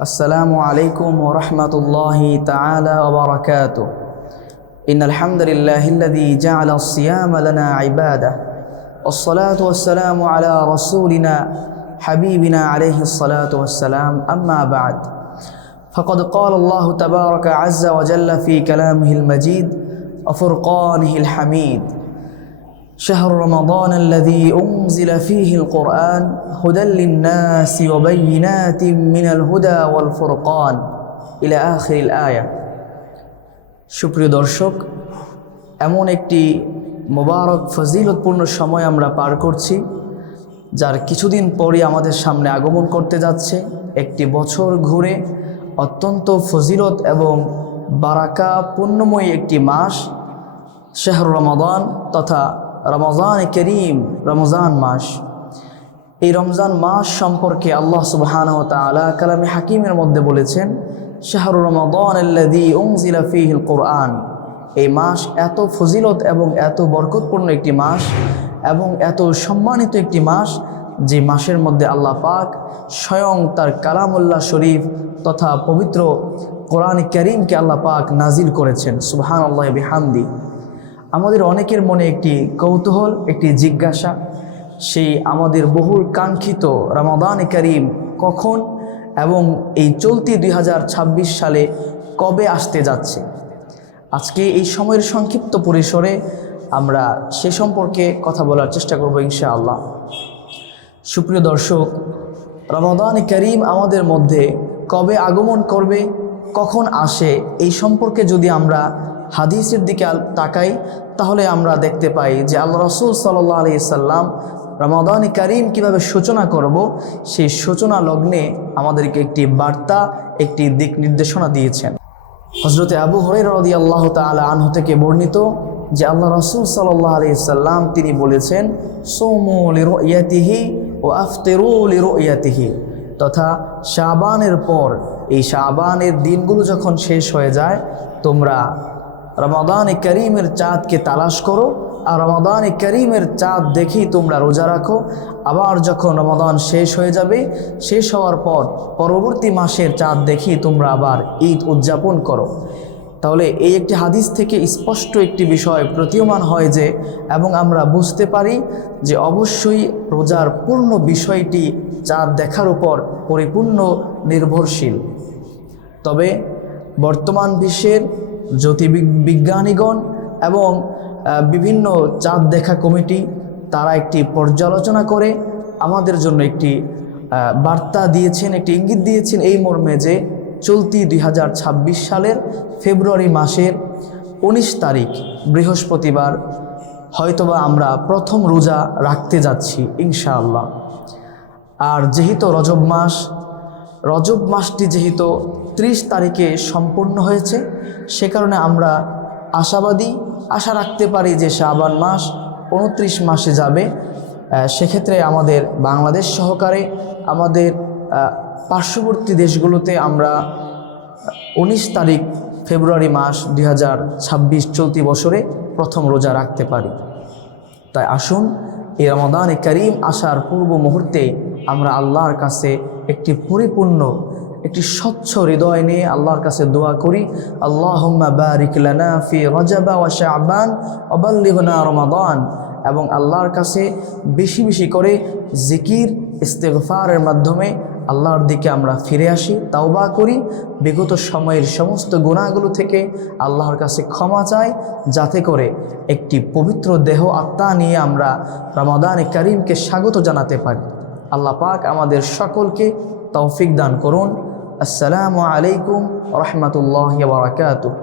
السلام عليكم ورحمة الله تعالى وبركاته. إن الحمد لله الذي جعل الصيام لنا عبادة، والصلاة والسلام على رسولنا حبيبنا عليه الصلاة والسلام. أما بعد، فقد قال الله تبارك عز وجل في كلامه المجيد وفرقانه الحميد: شهر رمضان الذي أنزل فيه القرآن هدى للناس وبينات من الهدى والفرقان إلى آخر الآية. সুপ্রিয় দর্শক, এমন একটি মোবারক ফজিলতপূর্ণ সময় আমরা পার করছি, যার কিছুদিন পরই আমাদের সামনে আগমন করতে যাচ্ছে একটি বছর ঘুরে অত্যন্ত ফজিলত এবং বারাকা পূর্ণময় একটি মাস, শাহর রমাদান তথা রমজান করিম, রমজান মাস। এই রমজান মাস সম্পর্কে আল্লাহ সুবহানাহু ওয়া তাআলা কালামে হাকিমের মধ্যে বলেছেন, শাহরু রমাদান আল্লাযী উনজিলা ফীহিল কুরআন। এই মাস এত ফজিলত এবং এত বরকতপূর্ণ একটি মাস এবং এত সম্মানিত একটি মাস, যে মাসের মধ্যে আল্লাহ পাক স্বয়ং তার কালামুল্লাহ শরীফ তথা পবিত্র কোরআন কারীমকে আল্লাহ পাক নাজিল করেছেন। সুবহানাল্লাহি বিহামদি। আমাদের অনেকের মনে একটি কৌতূহল, একটি জিজ্ঞাসা, সেই আমাদের বহুল কাঙ্ক্ষিত রমাদান করিম কখন এবং এই চলতি 2026 সালে কবে আসতে যাচ্ছে। আজকে এই সময়ের সংক্ষিপ্ত পরিসরে আমরা সে সম্পর্কে কথা বলার চেষ্টা করব ইনশাআল্লাহ। সুপ্রিয় দর্শক, রমাদান করিম আমাদের মধ্যে কবে আগমন করবে, কখন আসে, এই সম্পর্কে যদি আমরা হাদিসের দিকে তাকাই, তাহলে আমরা দেখতে পাই যে আল্লাহ রাসূল সাল্লাল্লাহু আলাইহি সাল্লাম রমাদান করিম কীভাবে সূচনা করব, সেই সূচনা লগ্নে আমাদেরকে একটি বার্তা, একটি দিক নির্দেশনা দিয়েছেন। হযরতে আবু হুরায়রা রাদিয়াল্লাহু তাআলা আনহু থেকে বর্ণিত যে আল্লাহ রাসূল সাল্লাল্লাহু আলাইহি সাল্লাম তিনি বলেছেন, সুমু লিরুয়াতিহি ওয়া আফতিরু লিরুয়াতিহি, তথা শাবানের পর এই শাবানের দিনগুলো যখন শেষ হয়ে যায়, তোমরা রমাদান করিমের চাঁদকে তালাশ করো, আর রমাদান করিমের চাঁদ দেখেই তোমরা রোজা রাখো। আবার যখন রমাদান শেষ হয়ে যাবে, শেষ হওয়ার পর পরবর্তী মাসের চাঁদ দেখেই তোমরা আবার ঈদ উদযাপন করো। তাহলে এই একটি হাদিস থেকে স্পষ্ট একটি বিষয় প্রতীয়মান হয় যে, এবং আমরা বুঝতে পারি যে অবশ্যই রোজার পূর্ণ বিষয়টি চাঁদ দেখার উপর পরিপূর্ণ নির্ভরশীল। তবে বর্তমান বিশ্বের জ্যোতির্বিজ্ঞানীগণ এবং বিভিন্ন চাঁদ দেখা কমিটি তারা একটি পর্যালোচনা করে আমাদের জন্য একটি বার্তা দিয়েছেন, একটি ইঙ্গিত দিয়েছেন এই মর্মে যে চলতি 2026 সালের ফেব্রুয়ারি মাসের 19 তারিখ বৃহস্পতিবার হয়তোবা আমরা প্রথম রোজা রাখতে যাচ্ছি ইনশাআল্লাহ। আর যেহেতু রজব মাসটি যেহেতু 30 তারিখে সম্পূর্ণ হয়েছে, সে কারণে আমরা আশা রাখতে পারি যে শাবান মাস 29 মাসে যাবে। সেক্ষেত্রে আমাদের বাংলাদেশ সহকারে আমাদের পার্শ্ববর্তী দেশগুলোতে আমরা 19 তারিখ ফেব্রুয়ারি মাস 2026 চলতি বছরে প্রথম রোজা রাখতে পারি। তাই আসুন এই রমাদান করিম আসার পূর্ব মুহূর্তে আমরা আল্লাহর কাছে একটি পরিপূর্ণ, একটি স্বচ্ছ হৃদয় নিয়ে আল্লাহর কাছে দোয়া করি, আল্লাহুম্মা বারিক লানা ফি রজব ওয়া শাবান ওয়া বাল্লিগনা রমাদান। এবং আল্লাহর কাছে বেশি বেশি করে জিকির, ইস্তিগফারের মাধ্যমে আল্লাহর দিকে আমরা ফিরে আসি, তাওবা করি, বিগত সময়ের সমস্ত গুনাহগুলো থেকে আল্লাহর কাছে ক্ষমা চাই, যাতে করে একটি পবিত্র দেহ আত্মা নিয়ে আমরা রমাদান করিমকে স্বাগত জানাতে পারি। আল্লাহ পাক আমাদের সকলকে তৌফিক দান করুন। আসসালামু আলাইকুম ওয়া রাহমাতুল্লাহি ওয়া বারাকাতুহু।